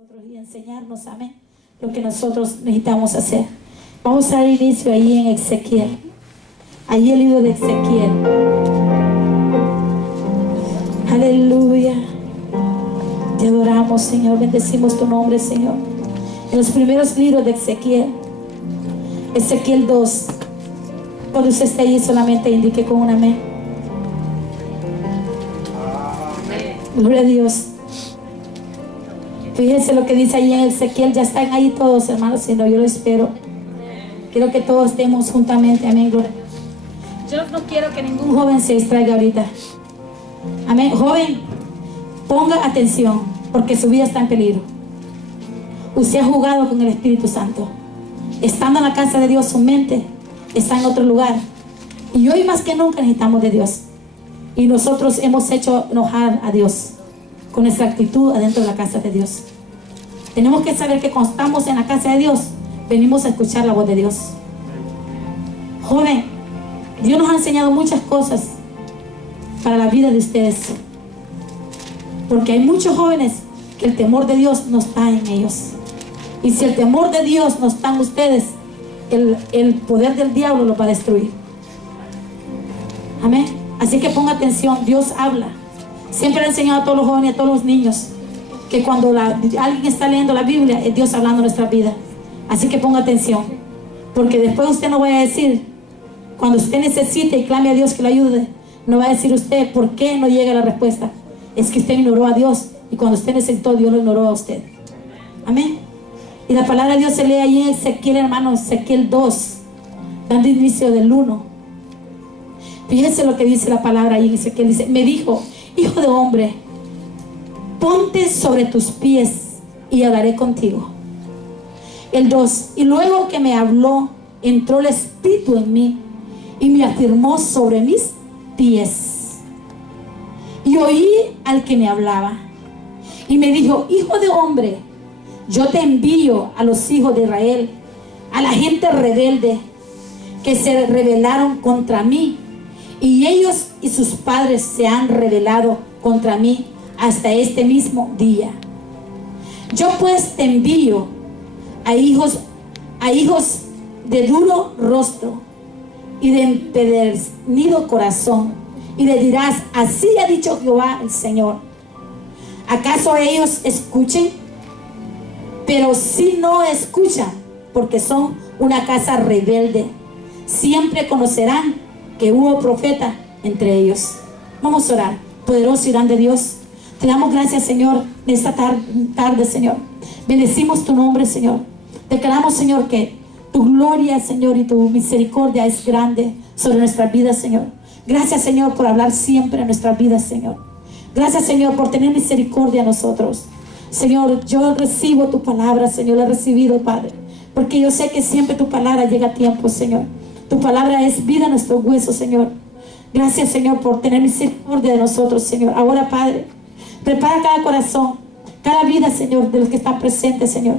nosotros y enseñarnos, amén, lo que nosotros necesitamos hacer. Vamos a dar inicio ahí en Ezequiel. Ahí el libro de Ezequiel. Aleluya. Te adoramos, Señor. Bendecimos tu nombre, Señor. En los primeros libros de Ezequiel, Ezequiel 2. Cuando usted esté ahí, solamente indique con un amén. Gloria a Dios. Fíjense lo que dice ahí en Ezequiel. Ya están ahí todos, hermanos. Si no, yo lo espero. Quiero que todos estemos juntamente. Amén. Gloria. Yo no quiero que ningún joven se distraiga ahorita. Amén. Joven, ponga atención, porque su vida está en peligro. Usted ha jugado con el Espíritu Santo. Estando en la casa de Dios, su mente está en otro lugar. Y hoy más que nunca necesitamos de Dios. Y nosotros hemos hecho enojar a Dios con nuestra actitud adentro de la casa de Dios. Tenemos que saber que cuando estamos en la casa de Dios, venimos a escuchar la voz de Dios. Joven, Dios nos ha enseñado muchas cosas para la vida de ustedes. Porque hay muchos jóvenes que el temor de Dios no está en ellos. Y si el temor de Dios no está en ustedes, el poder del diablo los va a destruir. Amén. Así que ponga atención, Dios habla. Siempre he enseñado a todos los jóvenes y a todos los niños que cuando alguien está leyendo la Biblia, es Dios hablando en nuestra vida. Así que ponga atención, porque después usted no va a decir, cuando usted necesite y clame a Dios que lo ayude, no va a decir usted por qué no llega la respuesta. Es que usted ignoró a Dios, y cuando usted necesitó, Dios lo ignoró a usted. Amén. Y la palabra de Dios se lee ahí en Ezequiel, hermanos, Ezequiel 2, dando inicio del 1. Fíjense lo que dice la palabra ahí en Ezequiel. Dice, me dijo, hijo de hombre, ponte sobre tus pies y hablaré contigo. El 2, y luego que me habló, entró el Espíritu en mí y me afirmó sobre mis pies. Y oí al que me hablaba y me dijo, hijo de hombre, yo te envío a los hijos de Israel, a la gente rebelde que se rebelaron contra mí, y ellos y sus padres se han rebelado contra mí hasta este mismo día. Yo pues te envío a hijos de duro rostro y de empedernido corazón, y le dirás, así ha dicho Jehová el Señor. ¿Acaso ellos escuchen? Pero si no escuchan, porque son una casa rebelde, siempre conocerán que hubo profeta entre ellos. Vamos a orar. Poderoso y grande Dios, te damos gracias, Señor, en esta tarde, Señor. Bendecimos tu nombre, Señor. Declaramos, Señor, que tu gloria, Señor, y tu misericordia es grande sobre nuestras vidas, Señor. Gracias, Señor, por hablar siempre en nuestras vidas, Señor. Gracias, Señor, por tener misericordia a nosotros. Señor, yo recibo tu palabra, Señor, la he recibido, Padre, porque yo sé que siempre tu palabra llega a tiempo, Señor. Tu palabra es vida a nuestros huesos, Señor. Gracias, Señor, por tener misericordia de nosotros, Señor. Ahora, Padre, prepara cada corazón, cada vida, Señor, de los que están presentes, Señor,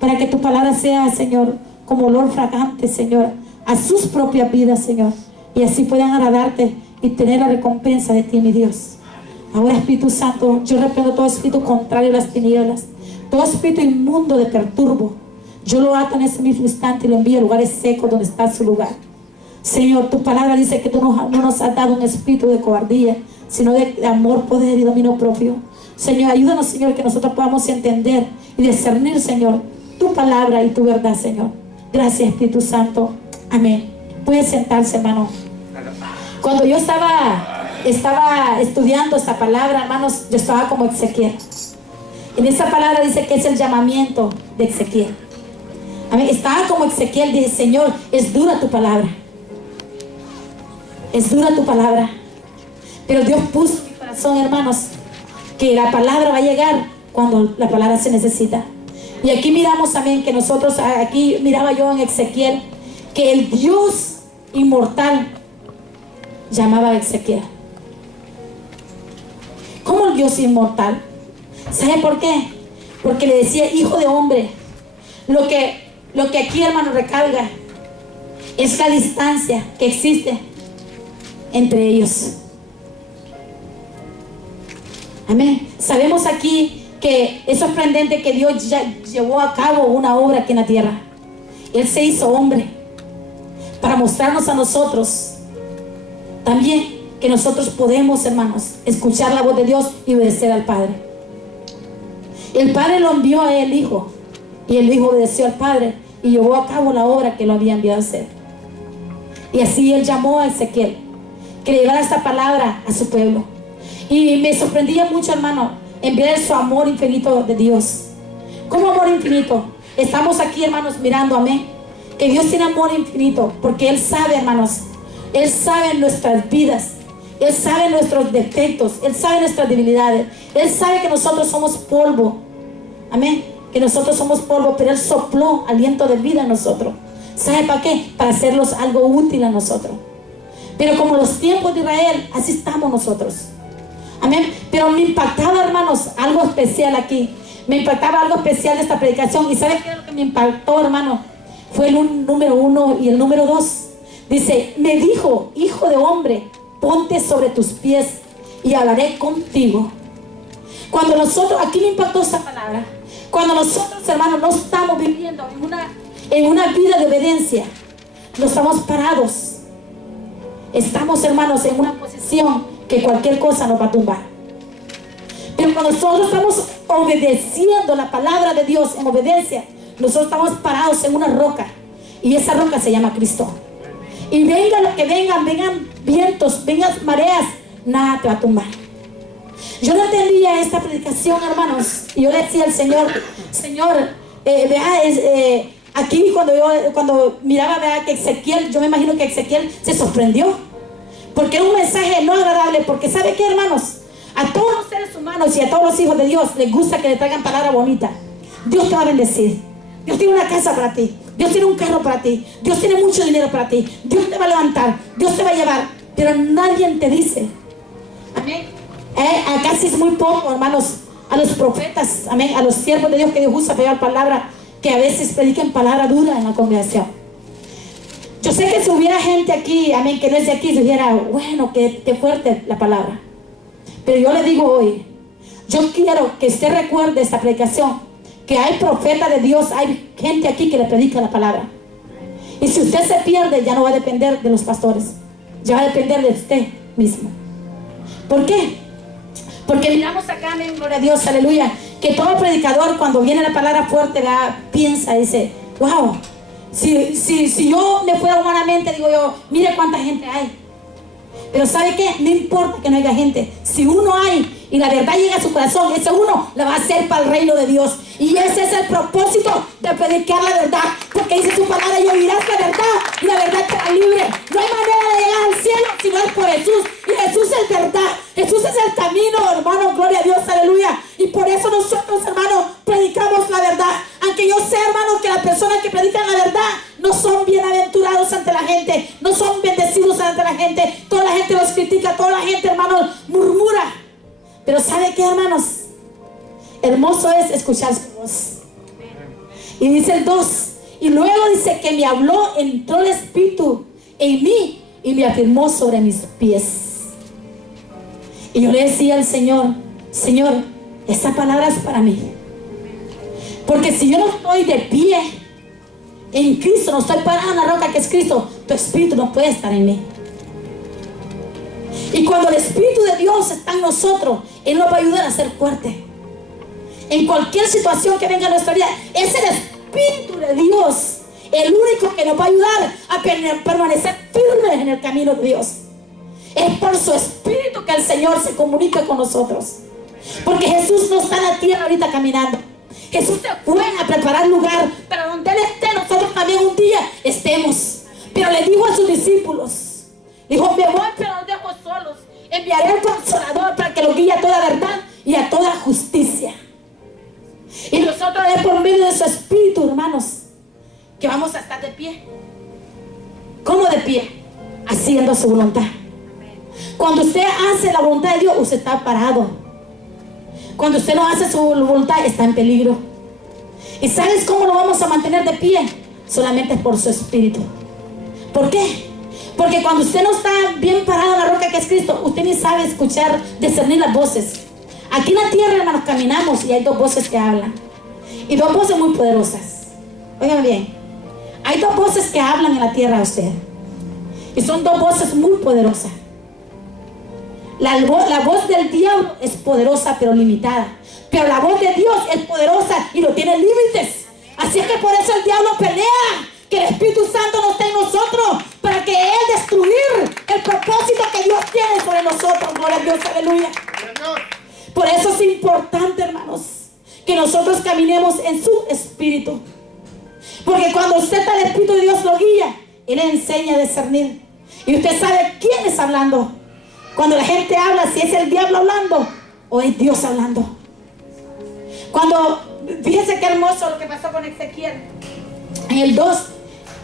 para que tu palabra sea, Señor, como olor fragante, Señor, a sus propias vidas, Señor, y así puedan agradarte y tener la recompensa de ti, mi Dios. Ahora, Espíritu Santo, yo reprendo todo espíritu contrario a las tinieblas, todo espíritu inmundo de perturbo. Yo lo ato en ese mismo instante y lo envío a lugares secos donde está su lugar. Señor, tu palabra dice que tú no nos has dado un espíritu de cobardía, sino de amor, poder y dominio propio. Señor, ayúdanos, Señor, que nosotros podamos entender y discernir, Señor, tu palabra y tu verdad, Señor. Gracias, Espíritu Santo. Amén. Puede sentarse, hermano. Cuando yo estaba estudiando esta palabra, hermanos, yo estaba como Ezequiel. En esta palabra dice que es el llamamiento de Ezequiel. Amén. Estaba como Ezequiel, dije, Señor, es dura tu palabra. Es dura tu palabra. Pero Dios puso en mi corazón, hermanos, que la palabra va a llegar cuando la palabra se necesita. Y aquí miramos también que nosotros, aquí miraba yo en Ezequiel, que el Dios inmortal llamaba a Ezequiel. ¿Cómo el Dios inmortal? ¿Sabe por qué? Porque le decía, hijo de hombre. Lo que aquí, hermano, recalga es la distancia que existe entre ellos. Amén. Sabemos aquí que es sorprendente que Dios ya llevó a cabo una obra aquí en la tierra. Él se hizo hombre para mostrarnos a nosotros también que nosotros podemos, hermanos, escuchar la voz de Dios y obedecer al Padre. El Padre lo envió a el Hijo y el Hijo obedeció al Padre y llevó a cabo la obra que lo había enviado a hacer. Y así Él llamó a Ezequiel que le llevara esta palabra a su pueblo. Y me sorprendía mucho, hermano, en ver su amor infinito de Dios. ¿Cómo amor infinito? Estamos aquí, hermanos, mirando, amén, que Dios tiene amor infinito, porque Él sabe, hermanos, Él sabe nuestras vidas, Él sabe nuestros defectos, Él sabe nuestras debilidades, Él sabe que nosotros somos polvo, amén, que nosotros somos polvo, pero Él sopló aliento de vida en nosotros. ¿Sabe para qué? Para hacerlos algo útil a nosotros. Pero como los tiempos de Israel, así estamos nosotros, amén. Pero me impactaba, hermanos, algo especial aquí. Me impactaba algo especial de esta predicación. ¿Y sabe qué es lo que me impactó, hermano? Fue el número 1 y el número 2. Dice, me dijo, hijo de hombre, ponte sobre tus pies y hablaré contigo. Cuando nosotros, aquí me impactó esta palabra, cuando nosotros, hermanos, no estamos viviendo en una vida de obediencia, no estamos parados. Estamos, hermanos, en una posición que cualquier cosa nos va a tumbar. Pero cuando nosotros estamos obedeciendo la palabra de Dios en obediencia, nosotros estamos parados en una roca. Y esa roca se llama Cristo. Y venga lo que vengan vientos, vengan mareas, nada te va a tumbar. Yo no entendía esta predicación, hermanos. Y yo le decía al Señor, aquí cuando miraba, vea, que Ezequiel, yo me imagino que Ezequiel se sorprendió. Porque era un mensaje no agradable. Porque ¿sabe qué, hermanos? A todos los seres humanos y a todos los hijos de Dios les gusta que le traigan palabra bonita. Dios te va a bendecir. Dios tiene una casa para ti. Dios tiene un carro para ti. Dios tiene mucho dinero para ti. Dios te va a levantar. Dios te va a llevar. Pero nadie te dice. Amén. Acá sí es muy poco, hermanos, a los profetas, amén, a los siervos de Dios que Dios usa pegar palabra, que a veces prediquen palabra dura en la congregación. Yo sé que si hubiera gente aquí, amén, que no es de aquí, dijera, bueno, que fuerte la palabra. Pero yo le digo hoy, yo quiero que usted recuerde esta predicación, que hay profetas de Dios, hay gente aquí que le predica la palabra. Y si usted se pierde, ya no va a depender de los pastores, ya va a depender de usted mismo. ¿Por qué? Porque miramos acá, amén, gloria a Dios, aleluya, que todo predicador cuando viene la palabra fuerte, piensa y dice, wow, si yo me fuera humanamente, digo yo, mire cuánta gente hay. Pero ¿sabe qué? No importa que no haya gente. Si uno hay y la verdad llega a su corazón, ese uno la va a hacer para el reino de Dios. Y ese es el propósito de predicar la verdad. Porque dice su palabra, y oirás la verdad y la verdad te hará libre. No hay manera de llegar al cielo si no es por Jesús. Y Jesús es verdad. Jesús es el camino, hermano, gloria a Dios, aleluya. Y por eso nosotros, hermanos, predicamos la verdad. Aunque yo sé, hermanos, que las personas que predican la verdad no son bienaventurados ante la gente, no son bendecidos ante la gente. Toda la gente los critica, toda la gente, hermanos, murmura. Pero ¿sabe qué, hermanos? Hermoso es escuchar su voz. Y dice el 2, y luego dice que me habló, entró el Espíritu en mí y me afirmó sobre mis pies. Y yo le decía al Señor, Señor, esta palabra es para mí. Porque si yo no estoy de pie en Cristo, no estoy parado en la roca que es Cristo, tu Espíritu no puede estar en mí. Y cuando el Espíritu de Dios está en nosotros, Él nos va a ayudar a ser fuerte. En cualquier situación que venga a nuestra vida, es el Espíritu de Dios el único que nos va a ayudar a permanecer firmes en el camino de Dios. Es por su Espíritu que el Señor se comunica con nosotros. Porque Jesús no está en la tierra ahorita caminando. Jesús se fue a preparar lugar para donde Él esté, nosotros también un día estemos. Pero le dijo a sus discípulos, dijo, me voy pero los dejo solos. Enviaré al Consolador para que los guíe a toda verdad y a toda justicia. Y nosotros es por medio de su Espíritu, hermanos, que vamos a estar de pie. ¿Cómo de pie? Haciendo su voluntad. Cuando usted hace la voluntad de Dios, usted está parado. Cuando usted no hace su voluntad, está en peligro. ¿Y sabes cómo lo vamos a mantener de pie? Solamente por su Espíritu. ¿Por qué? Porque cuando usted no está bien parado en la roca que es Cristo, usted ni sabe escuchar, discernir las voces. Aquí en la tierra, hermanos, caminamos y hay dos voces que hablan. Y dos voces muy poderosas. Oigan bien. Hay dos voces que hablan en la tierra a usted. Y son dos voces muy poderosas. La voz del diablo es poderosa pero limitada. Pero la voz de Dios es poderosa y no tiene límites. Así es que por eso el diablo pelea. Que el Espíritu Santo no esté en nosotros. Para que Él destruir el propósito que Dios tiene sobre nosotros. Gloria a Dios, aleluya. Por eso es importante, hermanos, que nosotros caminemos en su Espíritu. Porque cuando usted está, el Espíritu de Dios lo guía. Él le enseña a discernir. Y usted sabe quién está hablando. Cuando la gente habla, si es el diablo hablando o es Dios hablando. Cuando, fíjense qué hermoso lo que pasó con Ezequiel. En el 2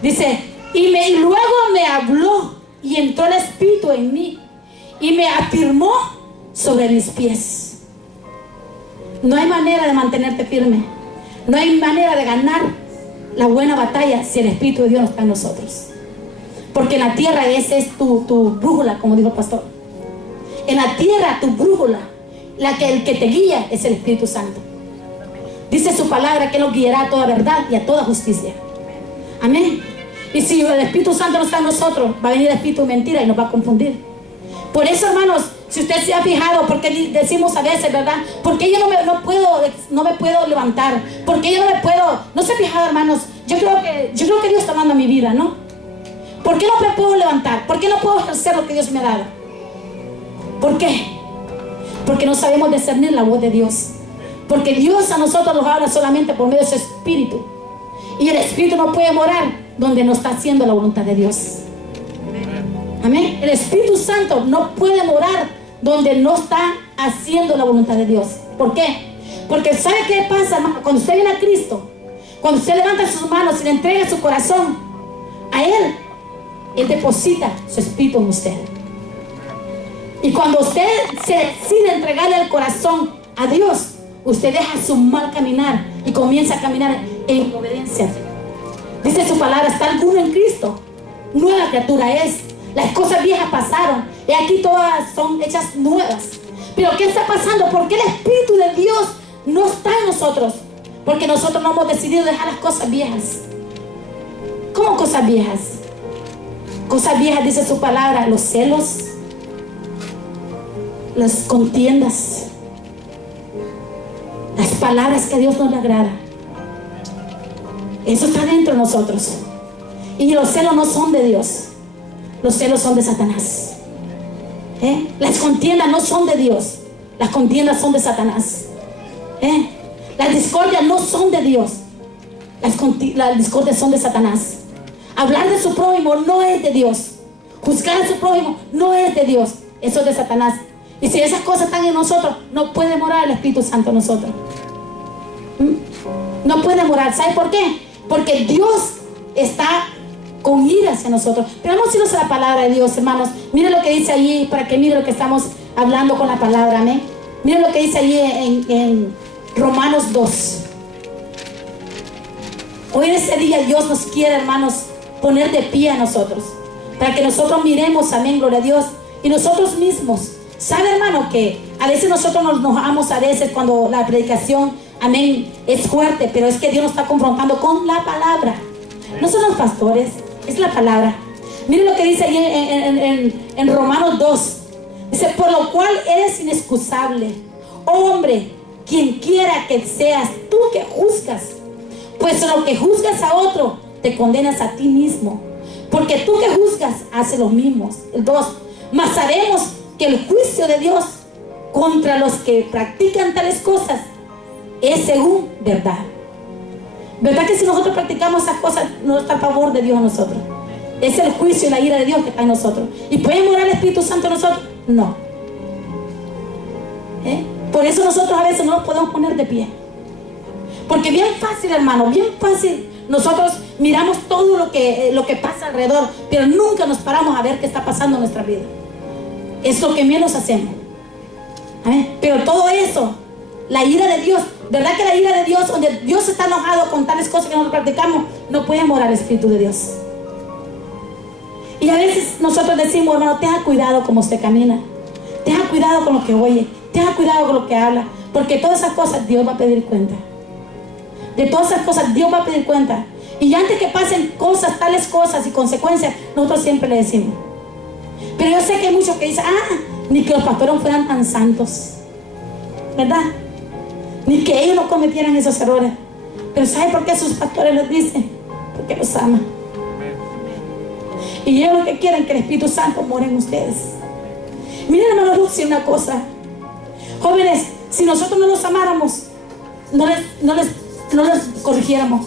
dice, y luego me habló y entró el Espíritu en mí y me afirmó sobre mis pies. No hay manera de mantenerte firme. No hay manera de ganar la buena batalla si el Espíritu de Dios no está en nosotros. Porque en la tierra ese es tu brújula, como dijo el pastor. En la tierra tu brújula, el que te guía es el Espíritu Santo. Dice su palabra que Él nos guiará a toda verdad y a toda justicia. Amén. Y si el Espíritu Santo no está en nosotros, va a venir el espíritu de mentira y nos va a confundir. Por eso, hermanos, si usted se ha fijado, porque decimos a veces, ¿verdad? Porque yo no me puedo levantar, porque yo no se ha fijado, hermanos. Yo creo que Dios está dando a mi vida, ¿no? ¿Por qué no me puedo levantar? ¿Por qué no puedo hacer lo que Dios me ha dado? ¿Por qué? Porque no sabemos discernir la voz de Dios. Porque Dios a nosotros nos habla solamente por medio de su Espíritu. Y el Espíritu no puede morar donde no está haciendo la voluntad de Dios. Amén. El Espíritu Santo no puede morar donde no está haciendo la voluntad de Dios. ¿Por qué? Porque ¿sabe qué pasa, hermano? Cuando usted viene a Cristo, cuando usted levanta sus manos y le entrega su corazón a Él deposita su Espíritu en usted. Y cuando usted se decide entregarle el corazón a Dios, usted deja su mal caminar y comienza a caminar en obediencia. Dice su palabra, está alguno en Cristo, nueva criatura es. Las cosas viejas pasaron y aquí todas son hechas nuevas. Pero ¿qué está pasando? ¿Por qué el Espíritu de Dios no está en nosotros? Porque nosotros no hemos decidido dejar las cosas viejas. ¿Cómo cosas viejas? Cosas viejas, dice su palabra, los celos, las contiendas, las palabras que a Dios no le agrada. Eso está dentro de nosotros. Y los celos no son de Dios. Los celos son de Satanás. Las contiendas no son de Dios. Las contiendas son de Satanás. Las discordias no son de Dios. Las discordias son de Satanás. Hablar de su prójimo no es de Dios. Juzgar a su prójimo no es de Dios. Eso es de Satanás. Y si esas cosas están en nosotros, no puede morar el Espíritu Santo en nosotros. No puede morar. ¿Sabe por qué? Porque Dios está con ira hacia nosotros. Pero vamos a irnos a la palabra de Dios, hermanos. Miren lo que dice allí, para que miren lo que estamos hablando con la palabra. Amén. Miren lo que dice allí en Romanos 2. Hoy en ese día Dios nos quiere, hermanos, poner de pie a nosotros, para que nosotros miremos, amén, gloria a Dios, y nosotros mismos. ¿Sabe, hermano, que a veces nosotros nos enojamos a veces cuando la predicación, amén, es fuerte? Pero es que Dios nos está confrontando con la palabra. No son los pastores, es la palabra. Miren lo que dice ahí en Romanos 2. Dice, por lo cual eres inexcusable, hombre, quien quiera que seas tú que juzgas. Pues lo que juzgas a otro, te condenas a ti mismo. Porque tú que juzgas, haces lo mismo. El 2. Mas sabemos que el juicio de Dios contra los que practican tales cosas es según verdad. ¿Verdad que si nosotros practicamos esas cosas, no está a favor de Dios a nosotros? Es el juicio y la ira de Dios que está en nosotros. ¿Y puede morar el Espíritu Santo en nosotros? No. Por eso nosotros a veces no nos podemos poner de pie. Porque bien fácil, hermano, bien fácil. Nosotros miramos todo lo que pasa alrededor, pero nunca nos paramos a ver qué está pasando en nuestra vida. Es lo que menos hacemos. Pero todo eso, la ira de Dios, ¿verdad que la ira de Dios, donde Dios está enojado con tales cosas que nosotros practicamos, no puede morar el Espíritu de Dios? Y a veces nosotros decimos, hermano, tenga cuidado como usted camina, tenga cuidado con lo que oye, Tenga cuidado con lo que habla, porque todas esas cosas Dios va a pedir cuenta. De todas esas cosas Dios va a pedir cuenta. Y antes que pasen cosas, tales cosas y consecuencias, nosotros siempre le decimos. Pero yo sé que hay muchos que dicen, ni que los pastores fueran tan santos, ¿verdad? Ni que ellos no cometieran esos errores. Pero ¿sabe por qué sus pastores les dicen? Porque los aman. Y ellos lo que quieren es que el Espíritu Santo more en ustedes. Miren, hermano, les decir una cosa. Jóvenes, si nosotros no los amáramos, no les corrigiéramos.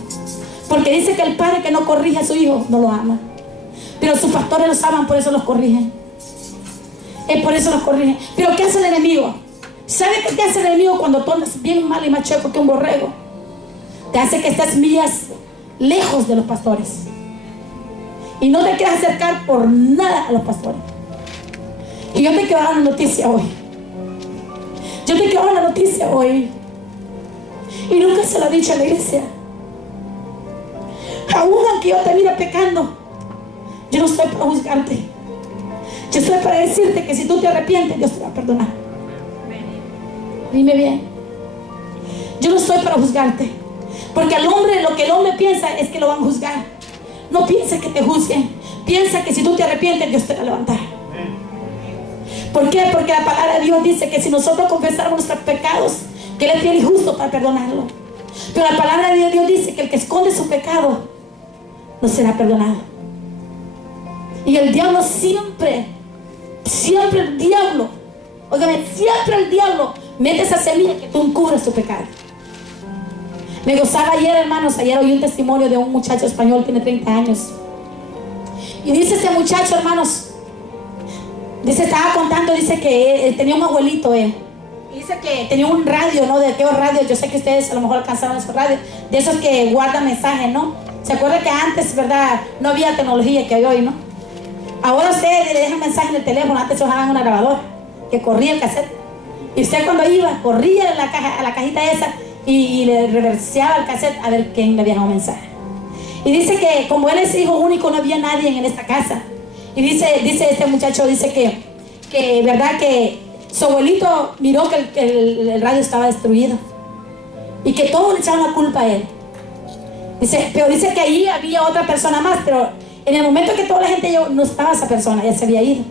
Porque dice que el padre que no corrige a su hijo no lo ama. Pero sus pastores los aman, por eso los corrigen. Es por eso los corrigen. Pero ¿qué hace el enemigo? ¿Sabe qué hace el enemigo cuando tú andas bien mal y más chueco que un borrego? Te hace que estés millas lejos de los pastores. Y no te quieras acercar por nada a los pastores. Y yo te quiero dar una noticia hoy. Yo te quiero dar una noticia hoy. Y nunca se lo he dicho a la iglesia. Aún aunque yo te mire pecando, yo no estoy para juzgarte. Yo estoy para decirte que si tú te arrepientes, Dios te va a perdonar. Dime bien. Yo no estoy para juzgarte. Porque al hombre, lo que el hombre piensa es que lo van a juzgar. No piensa que te juzguen. Piensa que si tú te arrepientes, Dios te va a levantar. ¿Por qué? Porque la palabra de Dios dice que si nosotros confesamos nuestros pecados, que Él es fiel y justo para perdonarlo. Pero la palabra de Dios dice que el que esconde su pecado no será perdonado. Y el diablo siempre el diablo, óigame, siempre el diablo mete esa semilla que tú encubres tu pecado. Me gozaba ayer, hermanos, ayer oí un testimonio de un muchacho español, tiene 30 años. Y dice ese muchacho, hermanos, estaba contando, dice que tenía un abuelito, y dice que tenía un radio, ¿no? De aquellos radios, yo sé que ustedes a lo mejor alcanzaron esos radios, de esos que guardan mensajes, ¿no? ¿Se acuerda que antes, verdad, no había tecnología que hay hoy, ¿no? Ahora ustedes le dejan mensaje en el teléfono, antes se usaban una grabadora, que corría el cassette. Y usted cuando iba, corría a la cajita esa y le reverseaba el cassette a ver quién le había dejado un mensaje. Y dice que como él es hijo único, no había nadie en esta casa. Y dice este muchacho, dice que verdad que su abuelito miró que el radio estaba destruido y que todos le echaban la culpa a él. Pero dice que ahí había otra persona más, pero en el momento que toda la gente llegó, no estaba esa persona, ya se había ido.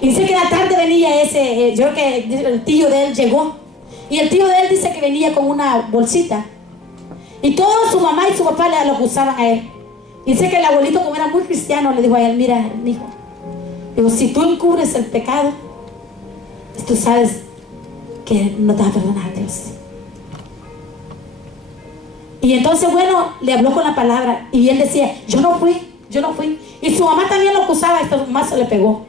Y dice que en la tarde venía yo creo que el tío de él llegó. Y el tío de él dice que venía con una bolsita. Y toda su mamá y su papá le lo acusaban a él. Y dice que el abuelito, como era muy cristiano, le dijo a él, mira, hijo, digo, si tú encubres el pecado, pues tú sabes que no te va a perdonar Dios. Y entonces, bueno, le habló con la palabra. Y él decía, yo no fui. Y su mamá también lo acusaba y su mamá se le pegó.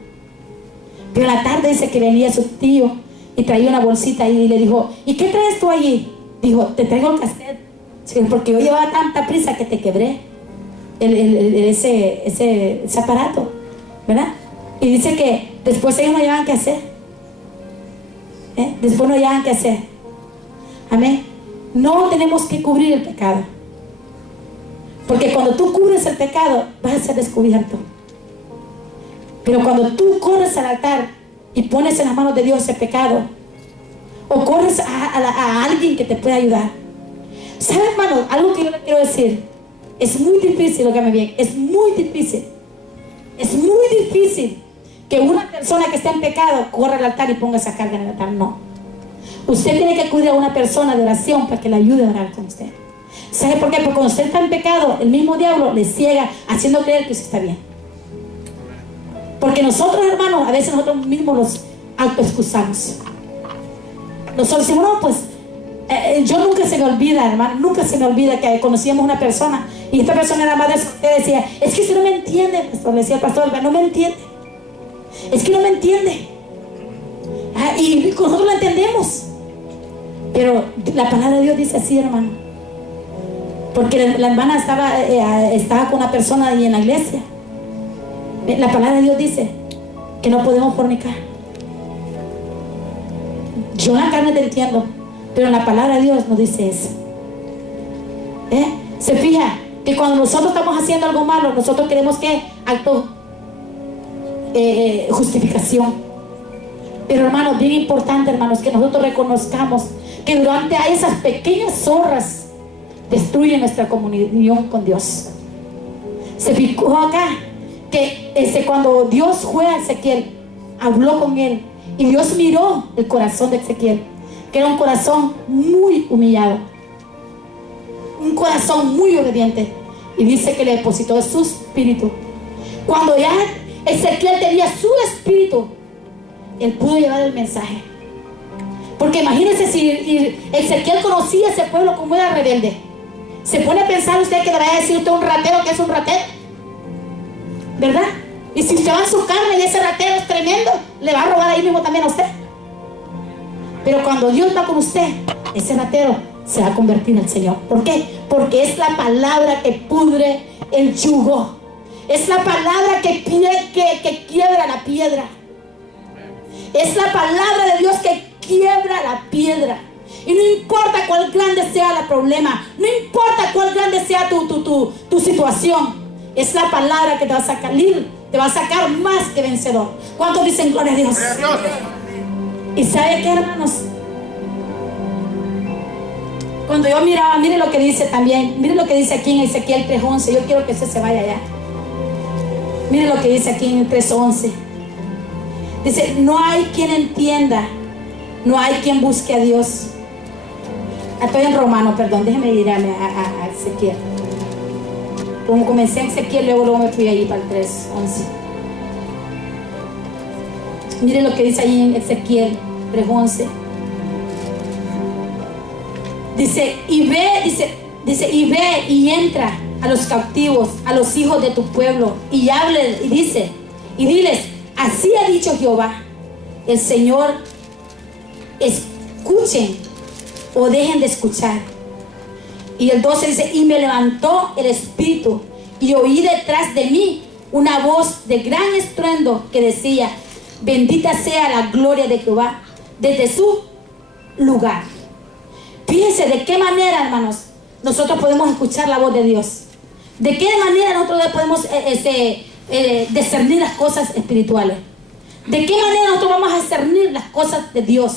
Pero en la tarde dice que venía su tío y traía una bolsita y le dijo, ¿y qué traes tú allí? Dijo, te traigo el cassette. Sí, porque yo llevaba tanta prisa que te quebré ese aparato, ¿verdad? Y dice que después ellos no hallaban qué hacer. Después no hallaban qué hacer. Amén. No tenemos que cubrir el pecado. Porque cuando tú cubres el pecado, vas a ser descubierto. Pero cuando tú corres al altar y pones en las manos de Dios ese pecado, o corres a alguien que te pueda ayudar. ¿Sabe, hermano? Algo que yo le quiero decir. Es muy difícil, óigame bien, es muy difícil. Es muy difícil que una persona que está en pecado corra al altar y ponga esa carga en el altar. No. Usted tiene que acudir a una persona de oración para que le ayude a orar con usted. ¿Sabe por qué? Porque cuando usted está en pecado, el mismo diablo le ciega haciendo creer que usted está bien. Porque nosotros, hermanos, a veces nosotros mismos nos autoexcusamos. Nosotros decimos, no, pues yo nunca se me olvida, hermano, nunca se me olvida que conocíamos una persona y esta persona era madre soltera, decía, es que usted no me entiende, pastor, le decía el pastor, no me entiende, es que no me entiende. Y nosotros lo entendemos, pero la palabra de Dios dice así, hermano, porque la hermana estaba con una persona ahí en la iglesia. La palabra de Dios dice que no podemos fornicar. Yo en la carne te entiendo, pero la palabra de Dios nos dice eso. Se fija que cuando nosotros estamos haciendo algo malo, nosotros queremos que acto justificación. Pero hermanos, bien importante, hermanos, que nosotros reconozcamos que durante esas pequeñas zorras destruyen nuestra comunión con Dios. Se fijó acá que cuando Dios fue a Ezequiel, habló con él, y Dios miró el corazón de Ezequiel, que era un corazón muy humillado, un corazón muy obediente, y dice que le depositó su espíritu. Cuando ya Ezequiel tenía su espíritu, él pudo llevar el mensaje. Porque imagínense si Ezequiel conocía a ese pueblo como era rebelde. Se pone a pensar usted que le va a decir usted un ratero que es un ratero, ¿verdad? Y si usted va en su carne y ese ratero es tremendo, le va a robar ahí mismo también a usted. Pero cuando Dios va con usted, ese ratero se va a convertir en el Señor. ¿Por qué? Porque es la palabra que pudre el yugo. Es la palabra que quiebra la piedra. Es la palabra de Dios que quiebra la piedra. Y no importa cuál grande sea el problema, no importa cuál grande sea tu situación, es la palabra que te va a sacar libre, te va a sacar más que vencedor. ¿Cuántos dicen gloria a Dios? ¿Y sabe qué, hermanos? Cuando yo miraba, mire lo que dice también, mire lo que dice aquí en Ezequiel 3:11. Yo quiero que usted se vaya allá. Mire lo que dice aquí en 3:11. Dice, no hay quien entienda, no hay quien busque a Dios. Estoy en Romano, perdón, déjeme ir a Ezequiel. Como comencé en Ezequiel, luego me fui ahí para el 3:11. Mire lo que dice ahí en Ezequiel 3:11. Dice, y ve y entra a los cautivos, a los hijos de tu pueblo, y hable, y diles, así ha dicho Jehová, el Señor, escuchen o dejen de escuchar. Y el 12 dice, y me levantó el espíritu, y oí detrás de mí una voz de gran estruendo que decía, bendita sea la gloria de Jehová desde su lugar. Fíjense de qué manera, hermanos, nosotros podemos escuchar la voz de Dios. De qué manera nosotros podemos discernir las cosas espirituales. De qué manera nosotros vamos a discernir las cosas de Dios.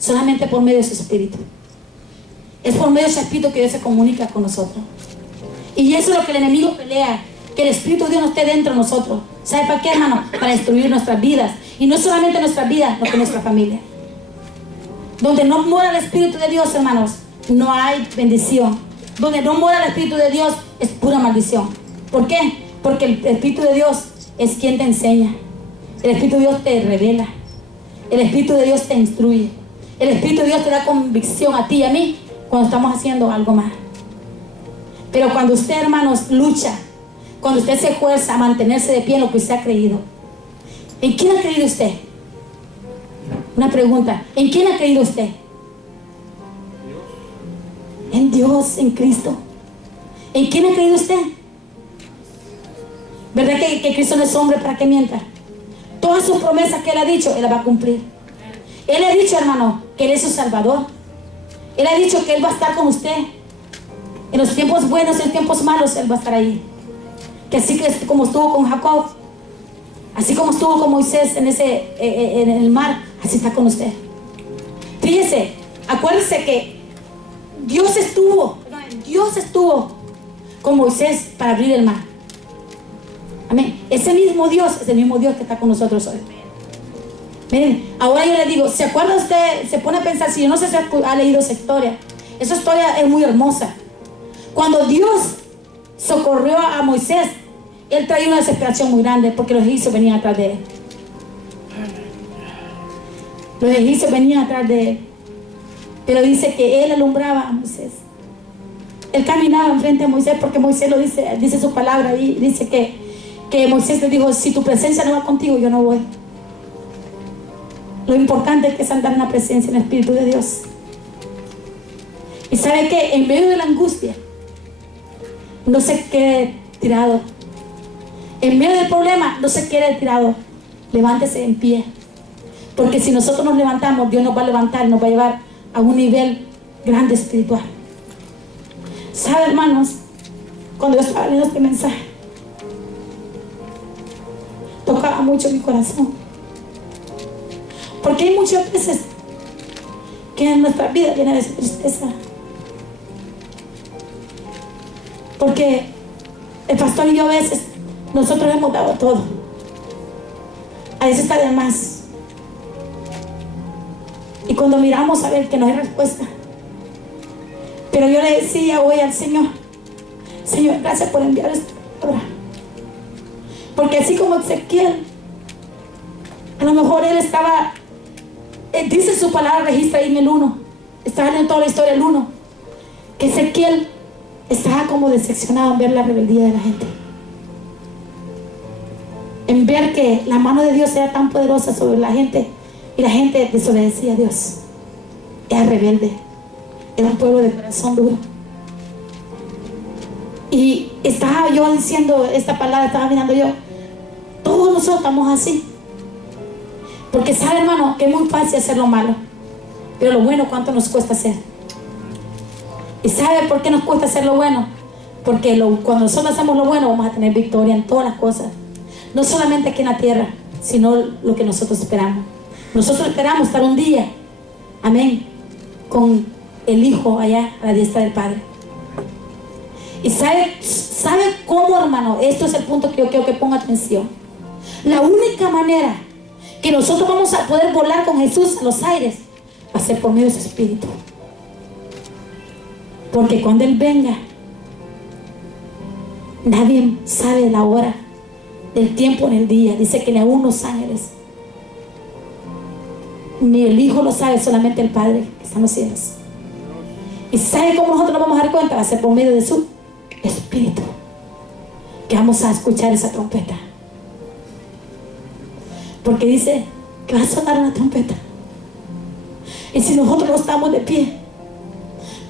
Solamente por medio de su espíritu. Es por medio de su espíritu que Dios se comunica con nosotros. Y eso es lo que el enemigo pelea, que el espíritu de Dios no esté dentro de nosotros. ¿Sabe para qué, hermano? Para destruir nuestras vidas. Y no solamente nuestras vidas, sino que nuestra familia. Donde no mora el espíritu de Dios, hermanos, no hay bendición. Donde no mora el espíritu de Dios es pura maldición. ¿Por qué? Porque el espíritu de Dios es quien te enseña. El espíritu de Dios te revela. El espíritu de Dios te instruye. El espíritu de Dios te da convicción a ti y a mí cuando estamos haciendo algo mal. Pero cuando usted, hermanos, lucha, cuando usted se esfuerza a mantenerse de pie en lo que usted ha creído. ¿En quién ha creído usted? Una pregunta, ¿en quién ha creído usted? En Dios, en Cristo. ¿En quién ha creído usted? ¿Verdad que Cristo no es hombre para que mienta? Todas sus promesas que Él ha dicho, Él las va a cumplir. Él ha dicho, hermano, que Él es su Salvador. Él ha dicho que Él va a estar con usted. En los tiempos buenos y en los tiempos malos, Él va a estar ahí. Que así que como estuvo con Jacob, así como estuvo con Moisés en el mar, así está con usted. Fíjese, acuérdese que Dios estuvo con Moisés para abrir el mar. Amén. Ese mismo Dios es el mismo Dios que está con nosotros hoy. Miren, ahora yo le digo, ¿se acuerda usted? Se pone a pensar, si yo no sé si ha leído esa historia es muy hermosa. Cuando Dios socorrió a Moisés, él traía una desesperación muy grande porque los egipcios venían atrás de él. Los egipcios venían atrás de él. Pero dice que él alumbraba a Moisés. Él caminaba enfrente a Moisés porque Moisés lo dice su palabra y dice que Moisés le dijo, si tu presencia no va contigo, yo no voy. Lo importante es que es andar en la presencia, en el Espíritu de Dios. Y sabe que en medio de la angustia, no se quede tirado. En medio del problema, no se quede tirado. Levántese en pie. Porque si nosotros nos levantamos, Dios nos va a levantar, nos va a llevar a un nivel grande espiritual. ¿Sabe, hermanos? Cuando yo estaba leyendo este mensaje, tocaba mucho mi corazón. Porque hay muchas veces que en nuestra vida viene esa tristeza. Porque el pastor y yo a veces, nosotros hemos dado todo. A veces está de más. Y cuando miramos a ver que no hay respuesta. Pero yo le decía hoy al Señor, Señor, gracias por enviar esta palabra. Porque así como Ezequiel, a lo mejor él estaba, dice su palabra, registra ahí en el 1, estaba en toda la historia el 1, que Ezequiel estaba como decepcionado en ver la rebeldía de la gente, en ver que la mano de Dios era tan poderosa sobre la gente y la gente desobedecía a Dios, era rebelde, era un pueblo de corazón duro. Y estaba yo diciendo esta palabra, estaba mirando yo, todos nosotros estamos así. Porque sabe, hermano, que es muy fácil hacer lo malo, pero lo bueno, ¿cuánto nos cuesta hacer? ¿Y sabe por qué nos cuesta hacer lo bueno? Porque cuando nosotros hacemos lo bueno, vamos a tener victoria en todas las cosas. No solamente aquí en la tierra, sino lo que nosotros esperamos. Nosotros esperamos estar un día, amén, con el Hijo allá a la diestra del Padre. Y sabe cómo, hermano, esto es el punto que yo quiero que ponga atención. La única manera que nosotros vamos a poder volar con Jesús a los aires va a ser por medio de su Espíritu. Porque cuando Él venga, nadie sabe la hora del tiempo en el día. Dice que ni aún los ángeles, ni el Hijo lo sabe, solamente el Padre que está en los cielos. ¿Y sabe cómo nosotros nos vamos a dar cuenta? Va a ser por medio de su Espíritu, que vamos a escuchar esa trompeta. Porque dice que va a sonar una trompeta. Y si nosotros no estamos de pie,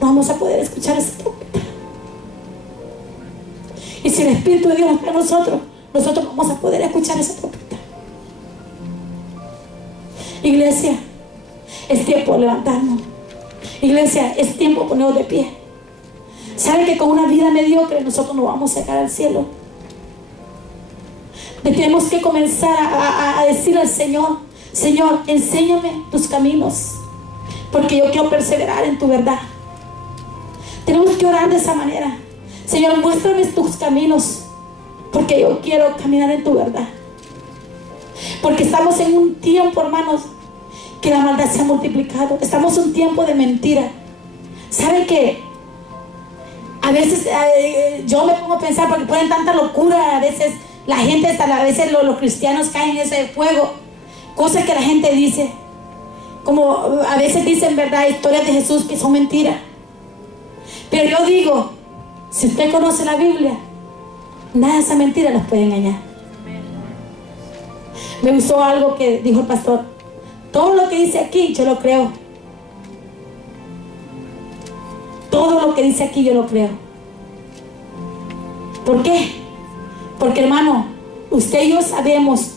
no vamos a poder escuchar esa trompeta. Y si el Espíritu de Dios está en nosotros, nosotros vamos a poder escuchar esa trompeta. Iglesia, es tiempo de levantarnos. Iglesia, es tiempo de ponernos de pie. ¿Sabe que con una vida mediocre nosotros no vamos a llegar al cielo? Tenemos que comenzar a decir al Señor, Señor, enséñame tus caminos, porque yo quiero perseverar en tu verdad. Tenemos que orar de esa manera. Señor, muéstrame tus caminos, porque yo quiero caminar en tu verdad. Porque estamos en un tiempo, hermanos, que la maldad se ha multiplicado. Estamos en un tiempo de mentira. ¿Saben qué? A veces yo me pongo a pensar, porque ponen tanta locura, a veces la gente, a veces los cristianos caen en ese fuego, cosas que la gente dice, como a veces dicen, verdad, historias de Jesús que son mentiras. Pero yo digo, si usted conoce la Biblia, nada de esa mentira los puede engañar. Me gustó algo que dijo el pastor: todo lo que dice aquí yo lo creo. Todo lo que dice aquí yo lo creo. ¿Por qué? Porque, hermano, usted y yo sabemos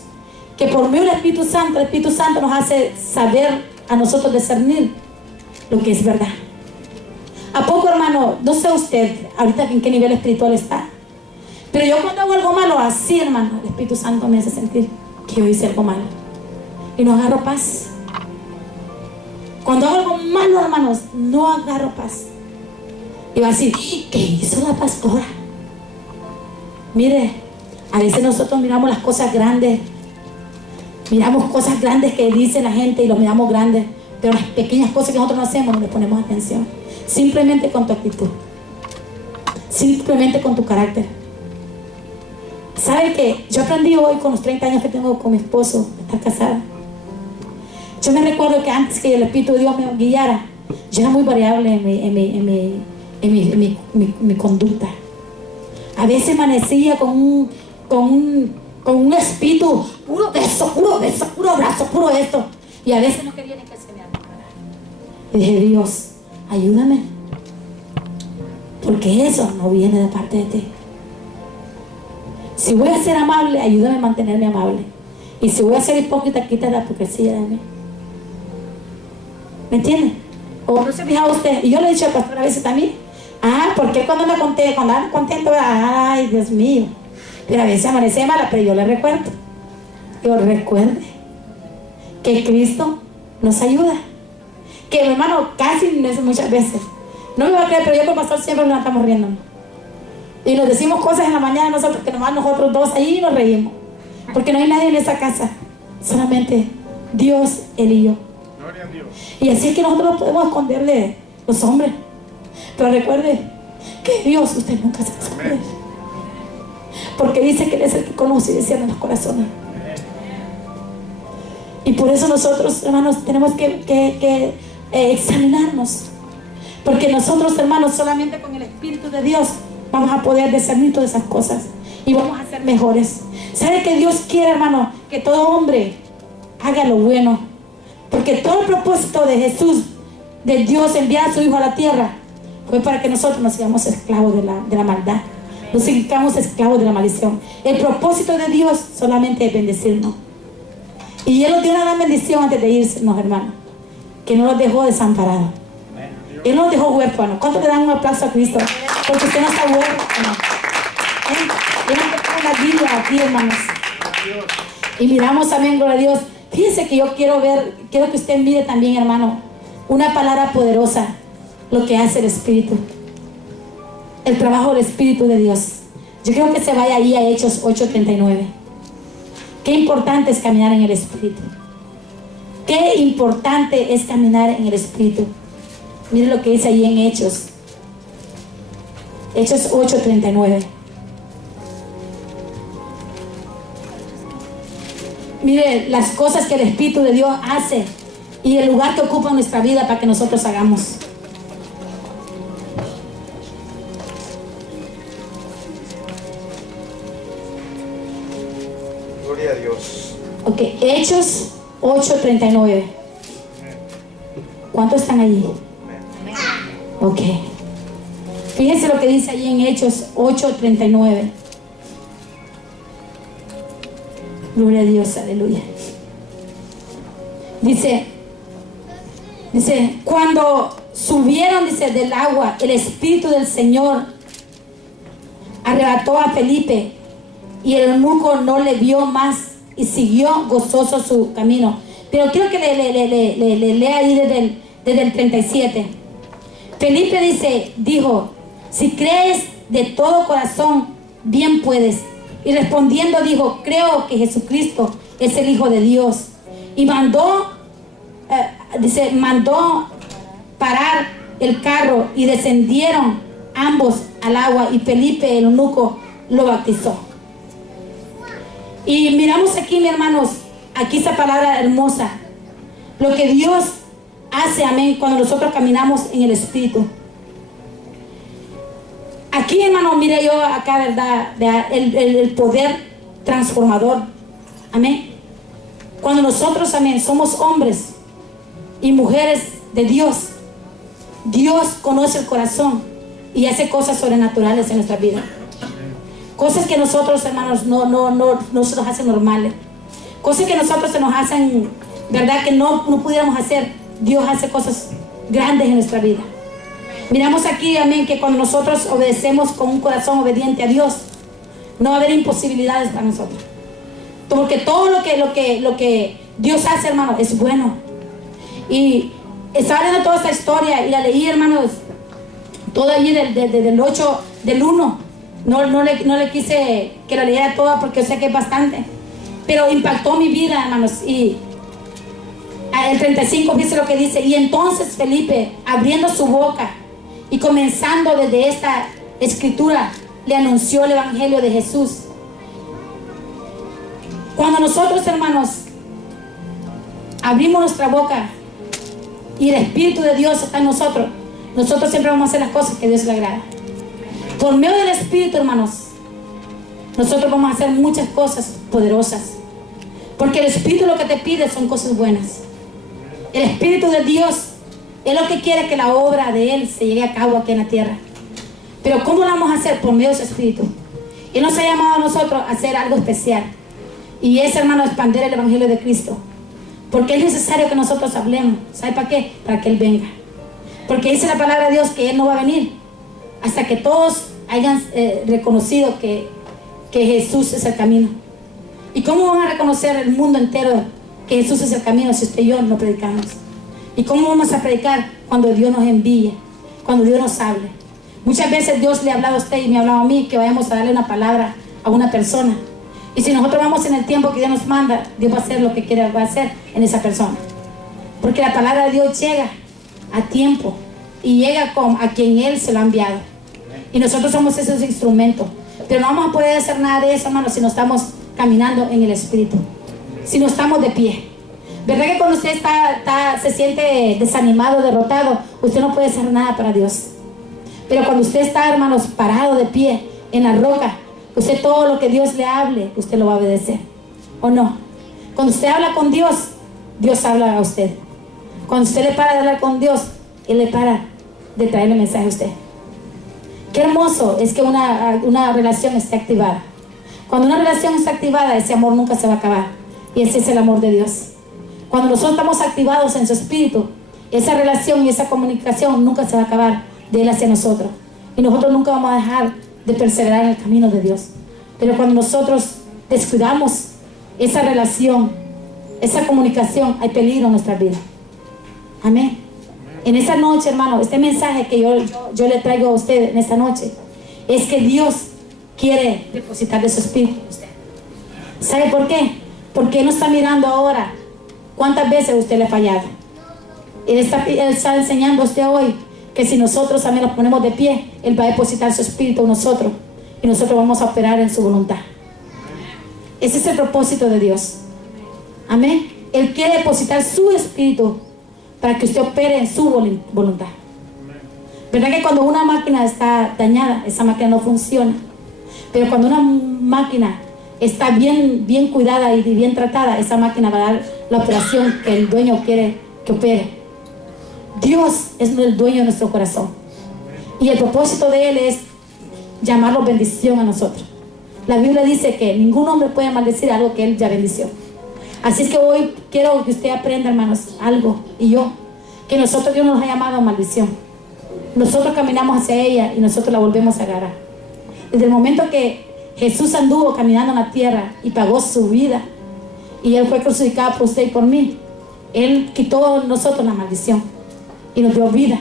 que por medio del Espíritu Santo, el Espíritu Santo nos hace saber a nosotros discernir lo que es verdad. ¿A poco, hermano? No sé usted ahorita en qué nivel espiritual está, pero yo cuando hago algo malo, así, hermano, el Espíritu Santo me hace sentir que yo hice algo malo y no agarro paz. Cuando hago algo malo, hermanos, no agarro paz. Y va a decir, ¿qué hizo la pastora? Mire, a veces nosotros miramos las cosas grandes, miramos cosas grandes que dice la gente y lo miramos grandes, pero las pequeñas cosas que nosotros no hacemos no le ponemos atención. Simplemente con tu actitud, simplemente con tu carácter. ¿Sabe qué? Yo aprendí hoy con los 30 años que tengo con mi esposo, estar casada. Yo me recuerdo que antes que el Espíritu de Dios me guiara, yo era muy variable en mi conducta. A veces amanecía con un espíritu puro beso, puro abrazo, puro esto. Y a veces no quería ni que se me arrancara. Y dije, Dios, ayúdame, porque eso no viene de parte de ti. Si voy a ser amable, ayúdame a mantenerme amable. Y si voy a ser hipócrita, quita la hipocresía de mí. ¿Me entiende? O no se fija usted. Y yo le he dicho al pastor a veces también, porque cuando ando contento, ay, Dios mío. Pero a veces amanece mala, pero yo le recuerdo. Yo recuerde que Cristo nos ayuda. Que mi hermano casi muchas veces, no me va a creer, pero yo con el pastor siempre nos estamos riendo. Y nos decimos cosas en la mañana nosotros, que nomás nosotros dos ahí nos reímos. Porque no hay nadie en esa casa, solamente Dios, Él y yo. Gloria a Dios. Y así es que nosotros no podemos esconderle los hombres. Pero recuerde que Dios, usted nunca se va a esconder. Porque dice que Él es el que conoce y discierne los corazones. Y por eso nosotros, hermanos, tenemos que examinarnos. Porque nosotros, hermanos, solamente con el Espíritu de Dios vamos a poder discernir todas esas cosas. Y vamos a ser mejores. ¿Sabe que Dios quiere, hermano, que todo hombre haga lo bueno? Porque todo el propósito de Jesús, de Dios enviar a su Hijo a la tierra, fue para que nosotros no seamos esclavos de la maldad. No seamos esclavos de la maldición. El propósito de Dios solamente es bendecirnos. Y Él nos dio una gran bendición antes de irse, hermanos, que no nos dejó desamparados. Él no nos dejó huérfanos. ¿Cuánto le dan un aplauso a Cristo? Porque usted no está huérfano. Él nos dejó la Biblia aquí, hermanos. Y miramos también, gloria a Dios. Fíjense que yo quiero que usted mire también, hermano, una palabra poderosa, lo que hace el Espíritu. El trabajo del Espíritu de Dios. Yo creo que se vaya ahí a Hechos 8:39. Qué importante es caminar en el Espíritu. Qué importante es caminar en el Espíritu. Mire lo que dice ahí en Hechos. Hechos 8:39. Mire las cosas que el Espíritu de Dios hace y el lugar que ocupa en nuestra vida para que nosotros hagamos. Gloria a Dios. Ok, Hechos 8:39. ¿Cuántos están allí? Ok. Fíjense lo que dice allí en Hechos 8:39. Gloria a Dios, aleluya. Dice, cuando subieron, dice, del agua, el Espíritu del Señor arrebató a Felipe y el eunuco no le vio más y siguió gozoso su camino. Pero quiero que le lea ahí desde el 37. Felipe dijo, si crees de todo corazón, bien puedes. Y respondiendo dijo, creo que Jesucristo es el Hijo de Dios. Y mandó parar el carro y descendieron ambos al agua y Felipe el eunuco lo bautizó. Y miramos aquí, mis hermanos, aquí esa palabra hermosa, lo que Dios hace, amén, cuando nosotros caminamos en el Espíritu. Aquí, hermano, mire yo acá, verdad, el poder transformador, amén. Cuando nosotros, amén, somos hombres y mujeres de Dios, Dios conoce el corazón y hace cosas sobrenaturales en nuestra vida. Cosas que nosotros, hermanos, no se nos hacen normales. Cosas que nosotros se nos hacen, verdad, que no pudiéramos hacer. Dios hace cosas grandes en nuestra vida. Miramos aquí, amén, que cuando nosotros obedecemos con un corazón obediente a Dios, no va a haber imposibilidades para nosotros. Porque todo lo que Dios hace, hermano, es bueno. Y estaba leyendo toda esta historia y la leí, hermanos, toda allí del 8, del 1. No le quise que la leyera toda porque yo sé que es bastante. Pero impactó mi vida, hermanos. Y el 35 dice lo que dice. Y entonces Felipe, abriendo su boca y comenzando desde esta escritura, le anunció el evangelio de Jesús. Cuando nosotros, hermanos, abrimos nuestra boca y el Espíritu de Dios está en nosotros, nosotros siempre vamos a hacer las cosas que a Dios le agrada. Por medio del Espíritu, hermanos, nosotros vamos a hacer muchas cosas poderosas. Porque el Espíritu lo que te pide son cosas buenas. El Espíritu de Dios es lo que quiere que la obra de Él se llegue a cabo aquí en la tierra. Pero ¿cómo lo vamos a hacer? Por medio de su Espíritu. Él nos ha llamado a nosotros a hacer algo especial. Y es, hermano, expandir el Evangelio de Cristo. Porque es necesario que nosotros hablemos. ¿Sabe para qué? Para que Él venga. Porque dice la palabra de Dios que Él no va a venir hasta que todos hayan reconocido que Jesús es el camino. ¿Y cómo van a reconocer el mundo entero que Jesús es el camino si usted y yo no predicamos? ¿Y cómo vamos a predicar cuando Dios nos envíe? Cuando Dios nos hable. Muchas veces Dios le ha hablado a usted y me ha hablado a mí que vayamos a darle una palabra a una persona. Y si nosotros vamos en el tiempo que Dios nos manda, Dios va a hacer lo que quiera, va a hacer en esa persona. Porque la palabra de Dios llega a tiempo y llega a quien Él se lo ha enviado. Y nosotros somos esos instrumentos. Pero no vamos a poder hacer nada de eso, hermanos, si no estamos caminando en el Espíritu. Si no estamos de pie. ¿Verdad que cuando usted se siente desanimado, derrotado, usted no puede hacer nada para Dios? Pero cuando usted está, hermanos, parado de pie en la roca, usted todo lo que Dios le hable, usted lo va a obedecer. ¿O no? Cuando usted habla con Dios, Dios habla a usted. Cuando usted le para de hablar con Dios, Él le para de traerle mensaje a usted. Qué hermoso es que una relación esté activada. Cuando una relación está activada, ese amor nunca se va a acabar. Y ese es el amor de Dios. Cuando nosotros estamos activados en su espíritu, esa relación y esa comunicación nunca se va a acabar de Él hacia nosotros. Y nosotros nunca vamos a dejar de perseverar en el camino de Dios. Pero cuando nosotros descuidamos esa relación, esa comunicación, hay peligro en nuestra vida. Amén. En esta noche, hermano, este mensaje que yo le traigo a usted en esta noche es que Dios quiere depositar de su espíritu en usted. ¿Sabe por qué? Porque Él no está mirando ahora cuántas veces usted le ha fallado. Él está enseñando a usted hoy que si nosotros también nos ponemos de pie, Él va a depositar su espíritu en nosotros y nosotros vamos a operar en su voluntad. Ese es el propósito de Dios. Amén. Él quiere depositar su espíritu para que usted opere en su voluntad. ¿Verdad que cuando una máquina está dañada, esa máquina no funciona? Pero cuando una máquina está bien cuidada y bien tratada, esa máquina va a dar la operación que el dueño quiere que opere. Dios es el dueño de nuestro corazón. Y el propósito de Él es llamarlo bendición a nosotros. La Biblia dice que ningún hombre puede maldecir algo que Él ya bendició. Así es que hoy quiero que usted aprenda, hermanos, algo, y yo, que nosotros Dios nos ha llamado a maldición. Nosotros caminamos hacia ella y nosotros la volvemos a agarrar. Desde el momento que Jesús anduvo caminando en la tierra y pagó su vida, y Él fue crucificado por usted y por mí, Él quitó de nosotros la maldición y nos dio vida.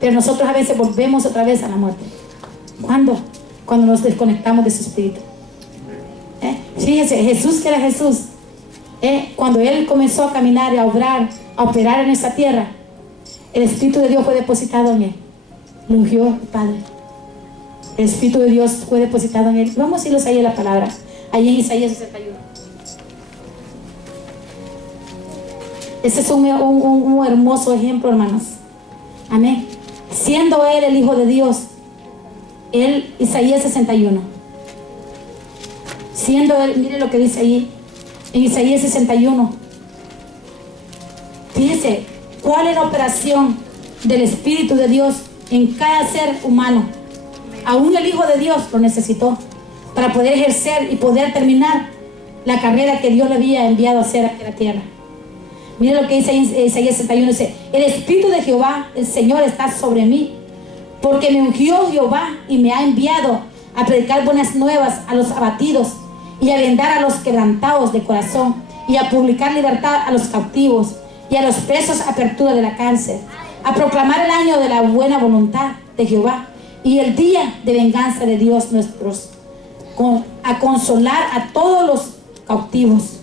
Pero nosotros a veces volvemos otra vez a la muerte. ¿Cuándo? Cuando nos desconectamos de su espíritu. Fíjese, Jesús, que era Jesús, cuando Él comenzó a caminar y a obrar, a operar en esta tierra, el Espíritu de Dios fue depositado en Él. Lo ungió el Padre. El Espíritu de Dios fue depositado en Él. Vamos a irnos ahí a la palabra, ahí en Isaías 61. Ese es un hermoso ejemplo, hermanos. Amén. Siendo Él el Hijo de Dios, Él, Isaías 61. Siendo Él, mire lo que dice ahí, en Isaías 61. Fíjese, ¿cuál es la operación del Espíritu de Dios en cada ser humano? Aún el Hijo de Dios lo necesitó para poder ejercer y poder terminar la carrera que Dios le había enviado a hacer aquí en la tierra. Mire lo que dice Isaías 61, dice: el Espíritu de Jehová, el Señor, está sobre mí, porque me ungió Jehová y me ha enviado a predicar buenas nuevas a los abatidos y a vendar a los quebrantados de corazón y a publicar libertad a los cautivos y a los presos apertura de la cárcel, a proclamar el año de la buena voluntad de Jehová y el día de venganza de Dios nuestros, a consolar a todos los cautivos